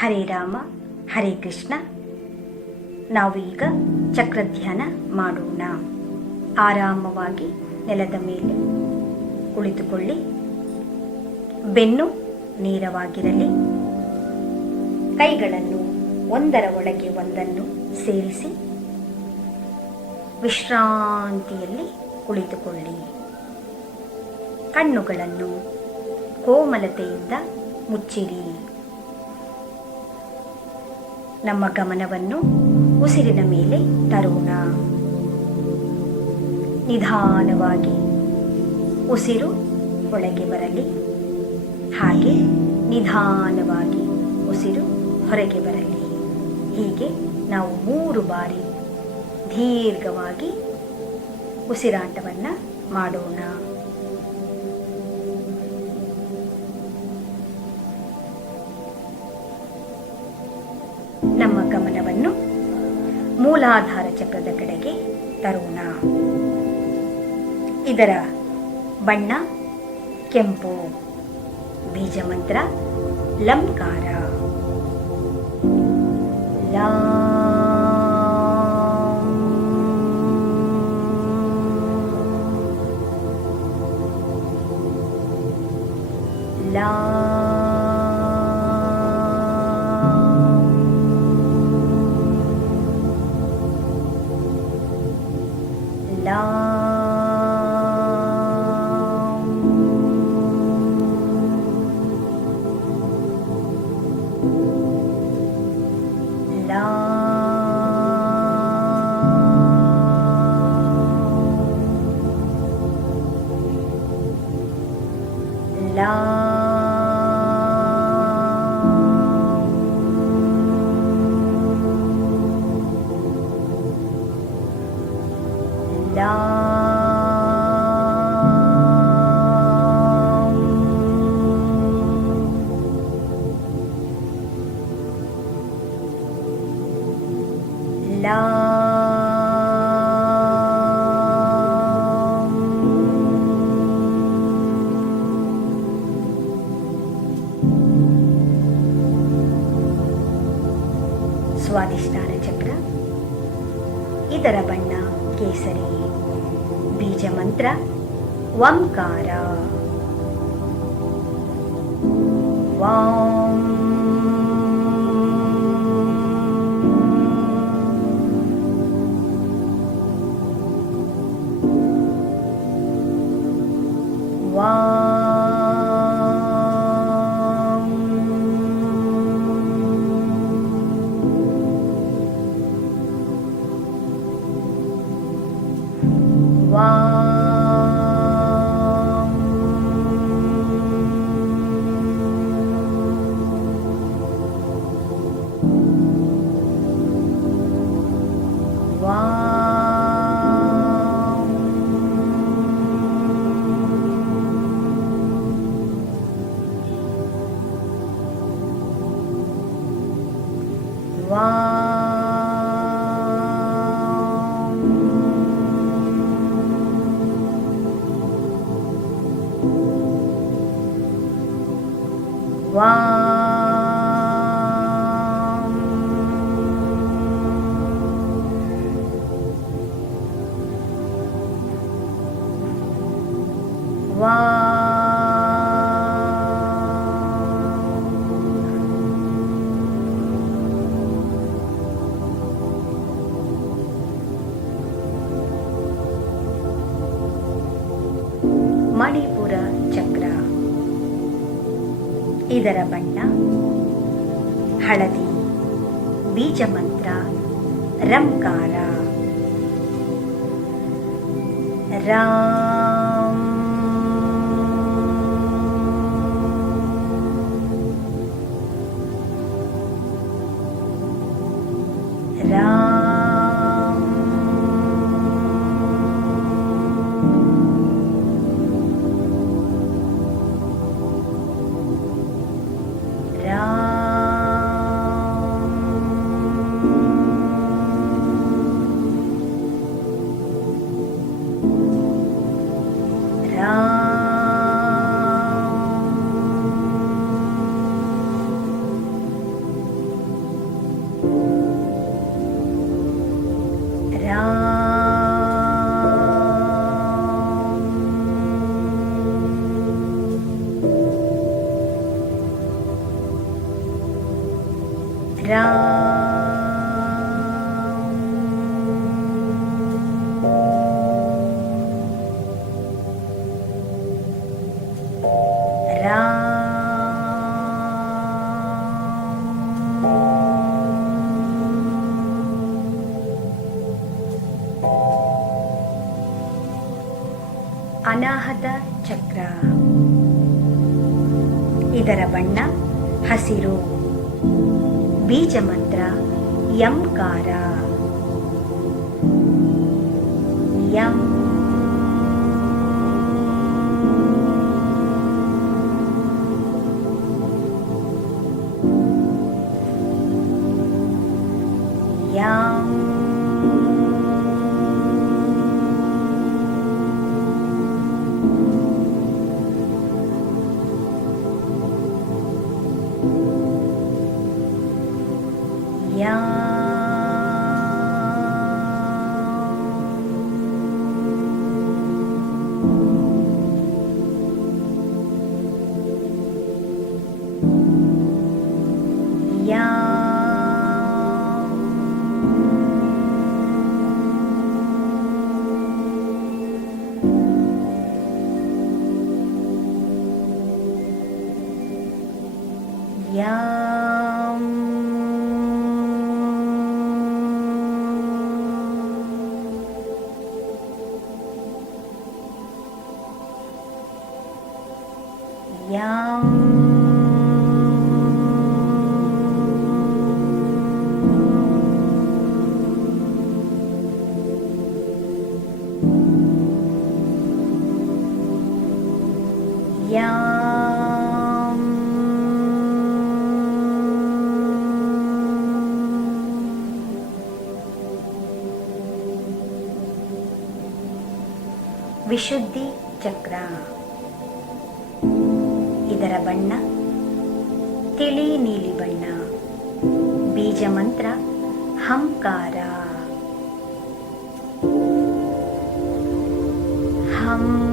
ಹರೇ ರಾಮ ಹರೇ ಕೃಷ್ಣ. ನಾವು ಈಗ ಚಕ್ರಧ್ಯಾನ ಮಾಡೋಣ. ಆರಾಮವಾಗಿ ನೆಲದ ಮೇಲೆ ಕುಳಿತುಕೊಳ್ಳಿ. ಬೆನ್ನು ನೇರವಾಗಿರಲಿ. ಕೈಗಳನ್ನು ಒಂದರ ಒಳಗೆ ಒಂದನ್ನು ಸೇರಿಸಿ ವಿಶ್ರಾಂತಿಯಲ್ಲಿ ಕುಳಿತುಕೊಳ್ಳಿ. ಕಣ್ಣುಗಳನ್ನು ಕೋಮಲತೆಯಿಂದ ಮುಚ್ಚಿರಿ. ನಮ್ಮ ಗಮನವನ್ನು ಉಸಿರಿನ ಮೇಲೆ ತರೋಣ. ನಿಧಾನವಾಗಿ ಉಸಿರು ಒಳಗೆ ಬರಲಿ, ಹಾಗೆ ನಿಧಾನವಾಗಿ ಉಸಿರು ಹೊರಗೆ ಬರಲಿ. ಹೀಗೆ ನಾವು 3 ಬಾರಿ ದೀರ್ಘವಾಗಿ ಉಸಿರಾಟವನ್ನು ಮಾಡೋಣ. ನಮ್ಮ ಗಮನವನ್ನು ಮೂಲಾಧಾರ ಚಕ್ರದ ಕಡೆಗೆ ತರೋಣ. ಇದರ ಬಣ್ಣ ಕೆಂಪು. ಬೀಜ ಮಂತ್ರ ಲಂಕಾರ. ಲಾ ಲಾ ಲಾ ಲಾ ಲಾ ಲಾ ಲಾ ಸ್ವಾಧಿಷ್ಠಾನ ಚಕ್ರ. ಇದರ ಬಣ್ಣ ಕೇಸರಿ. ಬೀಜ ಮಂತ್ರ ಓಂಕಾರ. ವಾಂ ವಾಂ ವಾಂ ವಾಂ ವಾಂ ವಾಂ ಮಣಿಪುರ ಚಕ್ರ. ಇದರ ಬಣ್ಣ ಹಳದಿ. ಬೀಜ ಮಂತ್ರ ರಂಕಾರ. ರಾಮ್ ರಾಮ್ ರಾಮ್ ಅನಾಹತ ಚಕ್ರ. ಇದರ ಬಣ್ಣ ಹಸಿರು. ಬೀಜ ಮಂತ್ರ ಯಂಕಾರ. ಯಂ ಯಂ ವಿಶುದ್ಧಿ ಚಕ್ರ. ಇದರ ಬಣ್ಣ ತಿಳಿ ನೀಲಿ ಬಣ್ಣ. ಬೀಜ ಮಂತ್ರ ಹಂಕಾರ. ಹಂ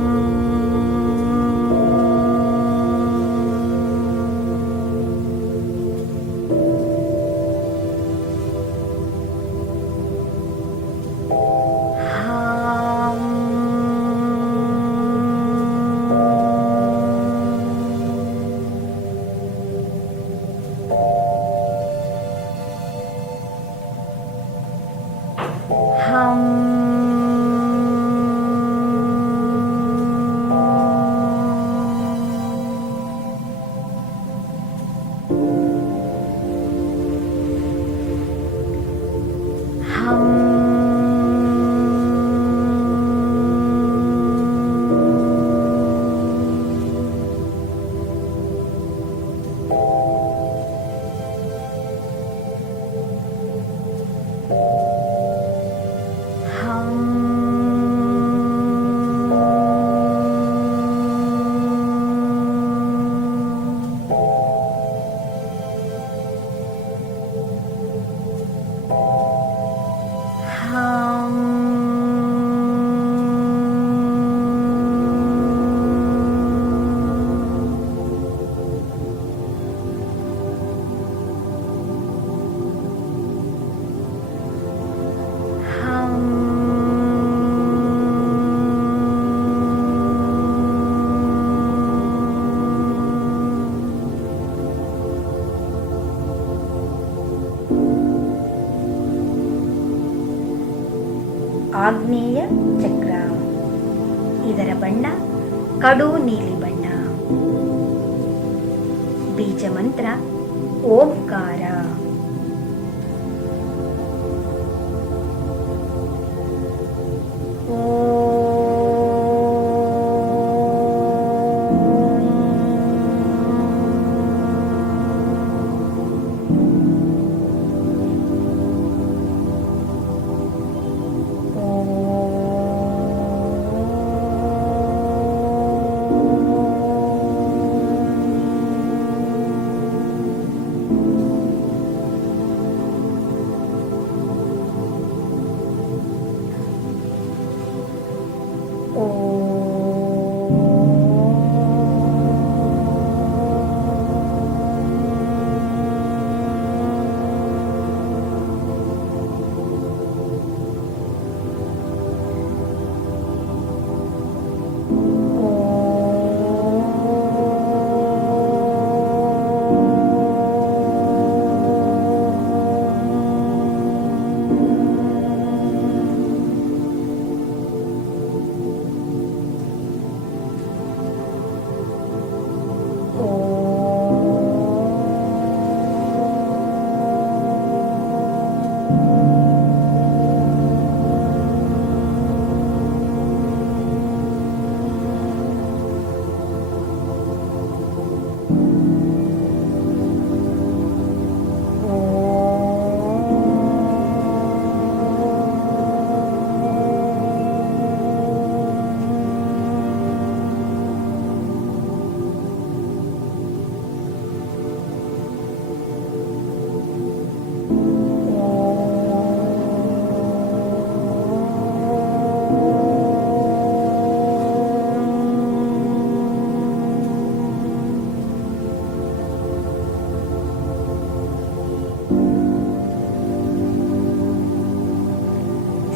ಆಗ್ನೇಯ ಚಕ್ರ. ಇದರ ಬಣ್ಣ ಕಡು ನೀಲಿ ಬಣ್ಣ. ಬೀಜ ಮಂತ್ರ ಓಂಕಾರ.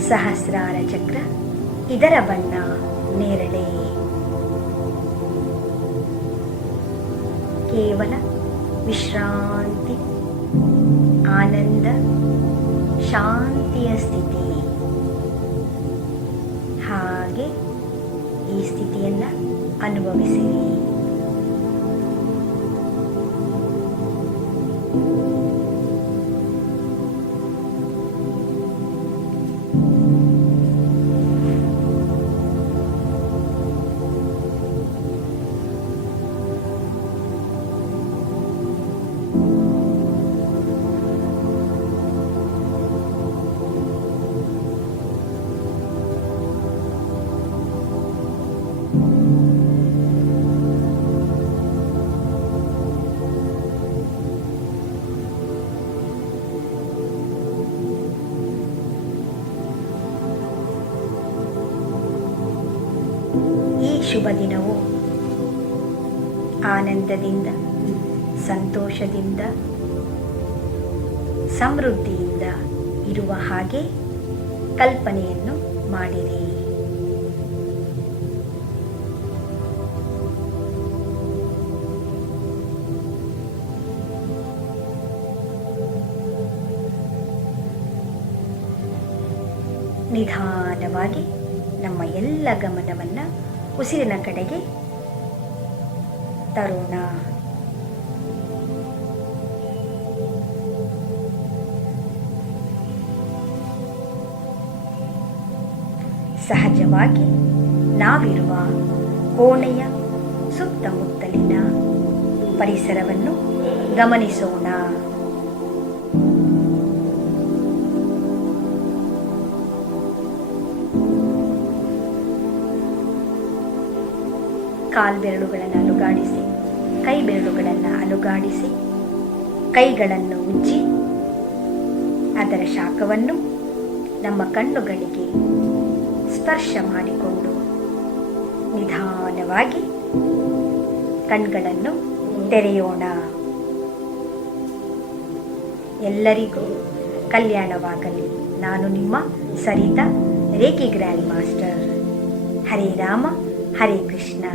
ಸಹಸ್ರಾರ ಚಕ್ರ, ಇದರ ಬಣ್ಣ ನೇರಳೆ. ಕೇವಲ ವಿಶ್ರಾಂತಿ, ಆನಂದ, ಶಾಂತಿಯ ಸ್ಥಿತಿ. ಹಾಗೆ ಈ ಸ್ಥಿತಿಯನ್ನು ಅನುಭವಿಸಿರಿ. ಈ ಶುಭ ದಿನವು ಆನಂದದಿಂದ, ಸಂತೋಷದಿಂದ, ಸಮೃದ್ಧಿಯಿಂದ ಇರುವ ಹಾಗೆ ಕಲ್ಪನೆಯನ್ನು ಮಾಡಿರಿ. ನಿಧಾನವಾಗಿ ನಮ್ಮ ಎಲ್ಲ ಗಮನವನ್ನು ಉಸಿರಿನ ಕಡೆಗೆ ತರೋಣ. ಸಹಜವಾಗಿ ನಾವಿರುವ ಕೋಣೆಯ ಸುತ್ತಮುತ್ತಲಿನ ಪರಿಸರವನ್ನು ಗಮನಿಸೋಣ. ಕಾಲ್ಬೆರಳುಗಳನ್ನು ಅಲುಗಾಡಿಸಿ, ಕೈ ಬೆರಳುಗಳನ್ನು ಅಲುಗಾಡಿಸಿ, ಕೈಗಳನ್ನು ಉಜ್ಜಿ ಅದರ ಶಾಖವನ್ನು ನಮ್ಮ ಕಣ್ಣುಗಳಿಗೆ ಸ್ಪರ್ಶ ಮಾಡಿಕೊಂಡು ನಿಧಾನವಾಗಿ ಕಣ್ಗಳನ್ನು ತೆರೆಯೋಣ. ಎಲ್ಲರಿಗೂ ಕಲ್ಯಾಣವಾಗಲಿ. ನಾನು ನಿಮ್ಮ ಸರಿತಾ ರೇಖಿ ಗ್ರ್ಯಾಂಡ್ ಮಾಸ್ಟರ್. ಹರೇ ರಾಮ, ಹರೇ ಕೃಷ್ಣ.